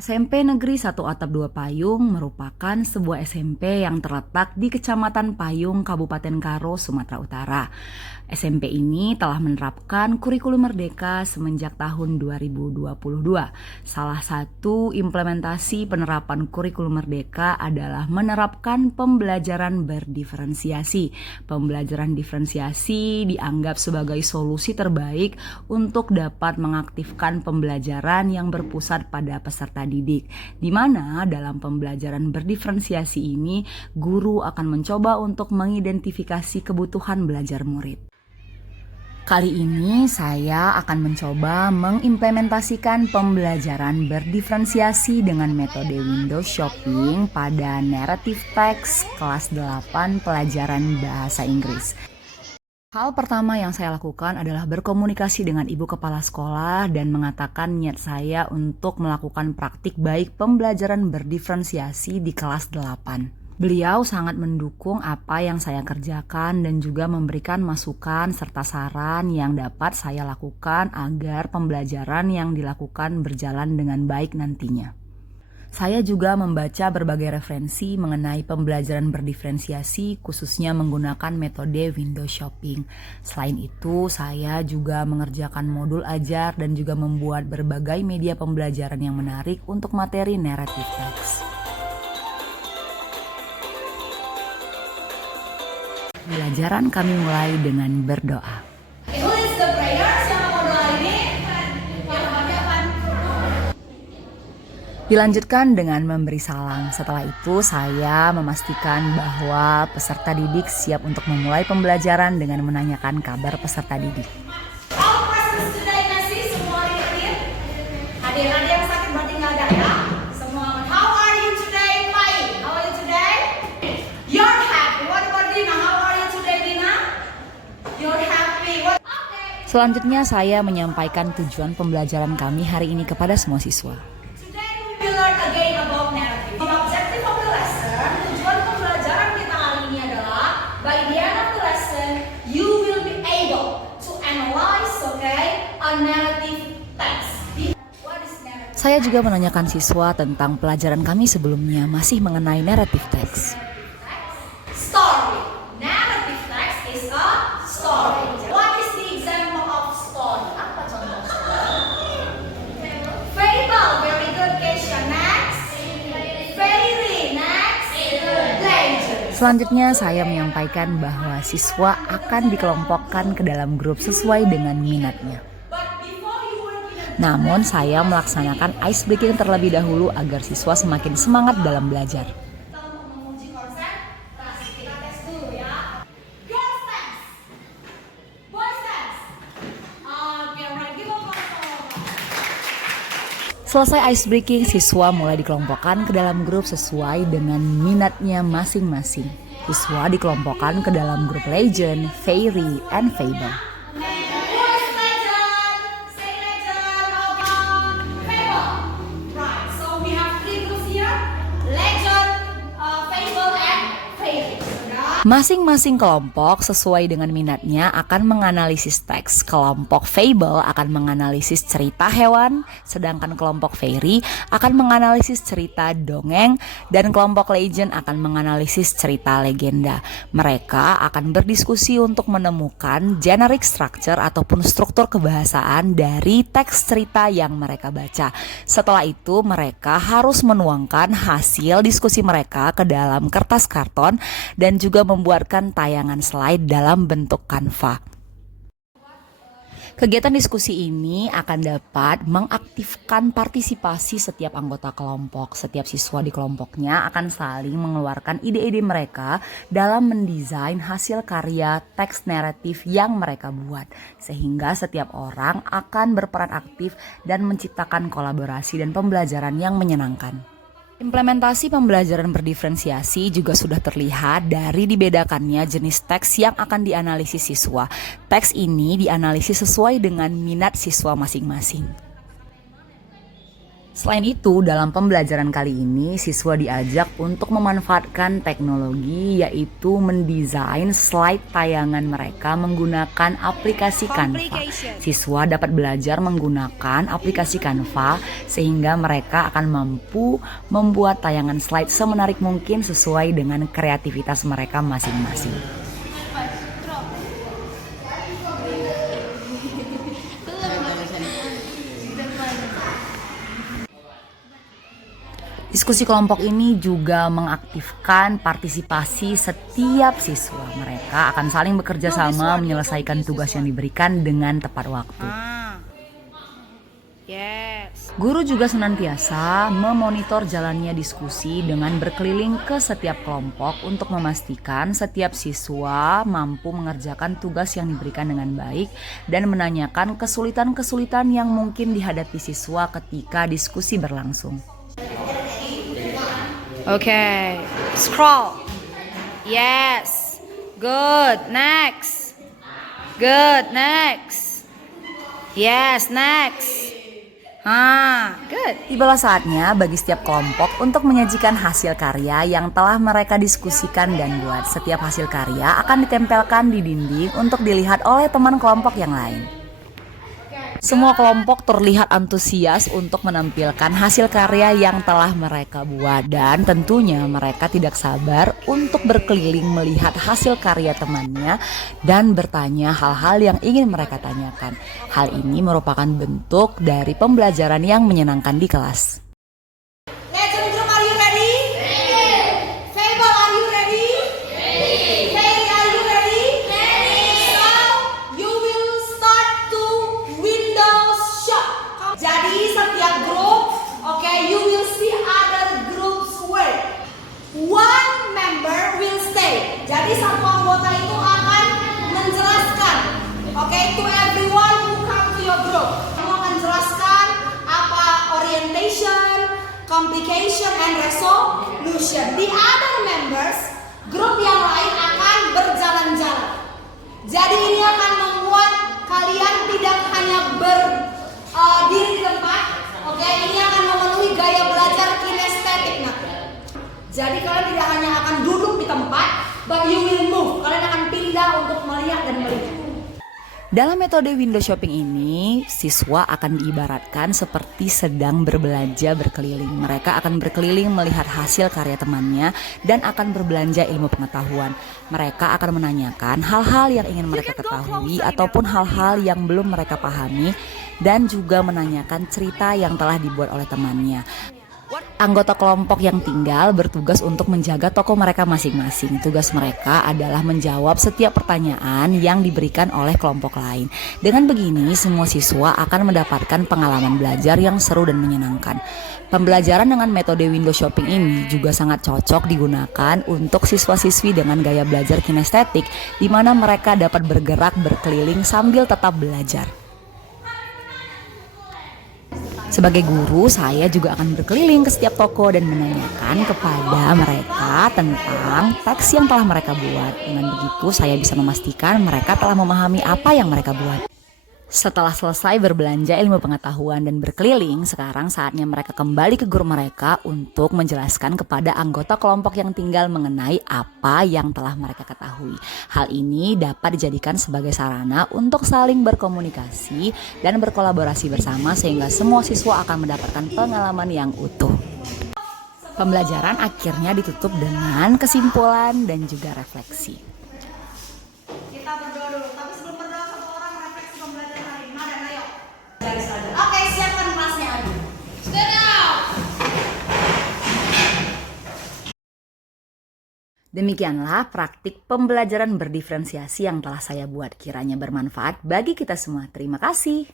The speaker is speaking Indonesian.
SMP Negeri 1 Atap 2 Payung merupakan sebuah SMP yang terletak di Kecamatan Payung, Kabupaten Karo, Sumatera Utara. SMP ini telah menerapkan kurikulum merdeka semenjak tahun 2022. Salah satu implementasi penerapan kurikulum merdeka adalah menerapkan pembelajaran berdiferensiasi. Pembelajaran diferensiasi dianggap sebagai solusi terbaik untuk dapat mengaktifkan pembelajaran yang berpusat pada peserta didik, di mana dalam pembelajaran berdiferensiasi ini guru akan mencoba untuk mengidentifikasi kebutuhan belajar murid. Kali ini saya akan mencoba mengimplementasikan pembelajaran berdiferensiasi dengan metode window shopping pada narrative text kelas 8 pelajaran bahasa Inggris. Hal pertama yang saya lakukan adalah berkomunikasi dengan ibu kepala sekolah dan mengatakan niat saya untuk melakukan praktik baik pembelajaran berdiferensiasi di kelas 8. Beliau sangat mendukung apa yang saya kerjakan dan juga memberikan masukan serta saran yang dapat saya lakukan agar pembelajaran yang dilakukan berjalan dengan baik nantinya. Saya juga membaca berbagai referensi mengenai pembelajaran berdiferensiasi khususnya menggunakan metode window shopping. Selain itu, saya juga mengerjakan modul ajar dan juga membuat berbagai media pembelajaran yang menarik untuk materi narrative text. Pembelajaran kami mulai dengan berdoa. Dilanjutkan dengan memberi salam. Setelah itu saya memastikan bahwa peserta didik siap untuk memulai pembelajaran dengan menanyakan kabar peserta didik. Ada yang sakit berarti nggak ada ya? Semua aman. How are you today, Pai? How are you today? You're happy. What about Dina? How are you today, Dina? You're happy. What? Okay. Selanjutnya saya menyampaikan tujuan pembelajaran kami hari ini kepada semua siswa. Today we will learn again about narrative. The objective of the lesson, tujuan pembelajaran kita hari ini adalah by the end of the lesson you will be able to analyze, okay, a narrative text. What is narrative? Saya juga menanyakan siswa tentang pelajaran kami sebelumnya masih mengenai narrative text. Story. Narrative text is a story. What is the example of story? Apa contoh story? Fable. Very good question. Next. Fairy. Next. Legend. Selanjutnya saya menyampaikan bahwa siswa akan dikelompokkan ke dalam grup sesuai dengan minatnya. But before you work in a Namun saya melaksanakan ice breaking terlebih dahulu agar siswa semakin semangat dalam belajar. kita untuk menguji konsentrasi, kita tes dulu ya. Girls dance. Boys dance. Oke, right. Give a applause. Selesai ice breaking, siswa mulai dikelompokkan ke dalam grup sesuai dengan minatnya masing-masing. Siswa dikelompokkan ke dalam grup legend, fairy, and fable. Boys legend. Say legend. Fable. Right. So we have three groups here. Legend, fable, and fairy. Sudah. Masing-masing kelompok sesuai dengan minatnya akan menganalisis teks. Kelompok fable akan menganalisis cerita hewan, sedangkan kelompok fairy akan menganalisis cerita dongeng, dan kelompok legend akan menganalisis cerita legenda. Mereka akan berdiskusi untuk menemukan generic structure ataupun struktur kebahasaan dari teks cerita yang mereka baca. Setelah itu mereka harus menuangkan hasil diskusi mereka ke dalam kertas karton dan juga membuatkan tayangan slide dalam bentuk Canva. Kegiatan diskusi ini akan dapat mengaktifkan partisipasi setiap anggota kelompok. Setiap siswa di kelompoknya akan saling mengeluarkan ide-ide mereka dalam mendesain hasil karya teks naratif yang mereka buat. Sehingga setiap orang akan berperan aktif dan menciptakan kolaborasi dan pembelajaran yang menyenangkan. Implementasi pembelajaran berdiferensiasi juga sudah terlihat dari dibedakannya jenis teks yang akan dianalisis siswa. Teks ini dianalisis sesuai dengan minat siswa masing-masing. Selain itu, dalam pembelajaran kali ini, siswa diajak untuk memanfaatkan teknologi, yaitu mendesain slide tayangan mereka menggunakan aplikasi Canva. Siswa dapat belajar menggunakan aplikasi Canva sehingga mereka akan mampu membuat tayangan slide semenarik mungkin sesuai dengan kreativitas mereka masing-masing. Diskusi kelompok ini juga mengaktifkan partisipasi setiap siswa. Mereka akan saling bekerja sama menyelesaikan tugas yang diberikan dengan tepat waktu. Guru juga senantiasa memonitor jalannya diskusi dengan berkeliling ke setiap kelompok untuk memastikan setiap siswa mampu mengerjakan tugas yang diberikan dengan baik dan menanyakan kesulitan-kesulitan yang mungkin dihadapi siswa ketika diskusi berlangsung. Okay, scroll. Yes. Good. Next. Good. Next. Yes. Next. Good. Tibalah saatnya bagi setiap kelompok untuk menyajikan hasil karya yang telah mereka diskusikan dan buat. Setiap hasil karya akan ditempelkan di dinding untuk dilihat oleh teman kelompok yang lain. Semua kelompok terlihat antusias untuk menampilkan hasil karya yang telah mereka buat dan tentunya mereka tidak sabar untuk berkeliling melihat hasil karya temannya dan bertanya hal-hal yang ingin mereka tanyakan. Hal ini merupakan bentuk dari pembelajaran yang menyenangkan di kelas. Legend Group, are you ready? Ready. Fable, are you ready? Ready. Fairy, are you ready? Ready. So, you will start to Windows Shop. Jadi setiap grup, okay, you will see other groups work. One member will stay. Jadi satu anggota itu akan menjelaskan, okay, to everyone who come to your group. Kamu akan jelaskan apa orientation, complication, and resolution. The other members, grup yang lain akan berjalan-jalan. Jadi ini akan membuat kalian tidak hanya berdiri di tempat, oke? Ini akan memenuhi gaya belajar kinestetik nanti. Jadi kalian tidak hanya akan duduk di tempat, but you will move. Kalian akan pindah untuk melihat dan melihat. Dalam metode window shopping ini, siswa akan diibaratkan seperti sedang berbelanja berkeliling. Mereka akan berkeliling melihat hasil karya temannya dan akan berbelanja ilmu pengetahuan. Mereka akan menanyakan hal-hal yang ingin mereka ketahui ataupun hal-hal yang belum mereka pahami dan juga menanyakan cerita yang telah dibuat oleh temannya. Anggota kelompok yang tinggal bertugas untuk menjaga toko mereka masing-masing. Tugas mereka adalah menjawab setiap pertanyaan yang diberikan oleh kelompok lain. Dengan begini, semua siswa akan mendapatkan pengalaman belajar yang seru dan menyenangkan. Pembelajaran dengan metode window shopping ini juga sangat cocok digunakan untuk siswa-siswi dengan gaya belajar kinestetik, di mana mereka dapat bergerak berkeliling sambil tetap belajar. Sebagai guru, saya juga akan berkeliling ke setiap toko dan menanyakan kepada mereka tentang teks yang telah mereka buat. Dengan begitu, saya bisa memastikan mereka telah memahami apa yang mereka buat. Setelah selesai berbelanja ilmu pengetahuan dan berkeliling, sekarang saatnya mereka kembali ke guru mereka untuk menjelaskan kepada anggota kelompok yang tinggal mengenai apa yang telah mereka ketahui. Hal ini dapat dijadikan sebagai sarana untuk saling berkomunikasi dan berkolaborasi bersama sehingga semua siswa akan mendapatkan pengalaman yang utuh. Pembelajaran akhirnya ditutup dengan kesimpulan dan juga refleksi. Kita berdoa dulu, tapi sebelum berdoa satu orang refleksi pembelajaran hari ini. Madan, ayo. Oke, siapkan kelasnya Adi. Stand up. Demikianlah praktik pembelajaran berdiferensiasi yang telah saya buat, kiranya bermanfaat bagi kita semua. Terima kasih.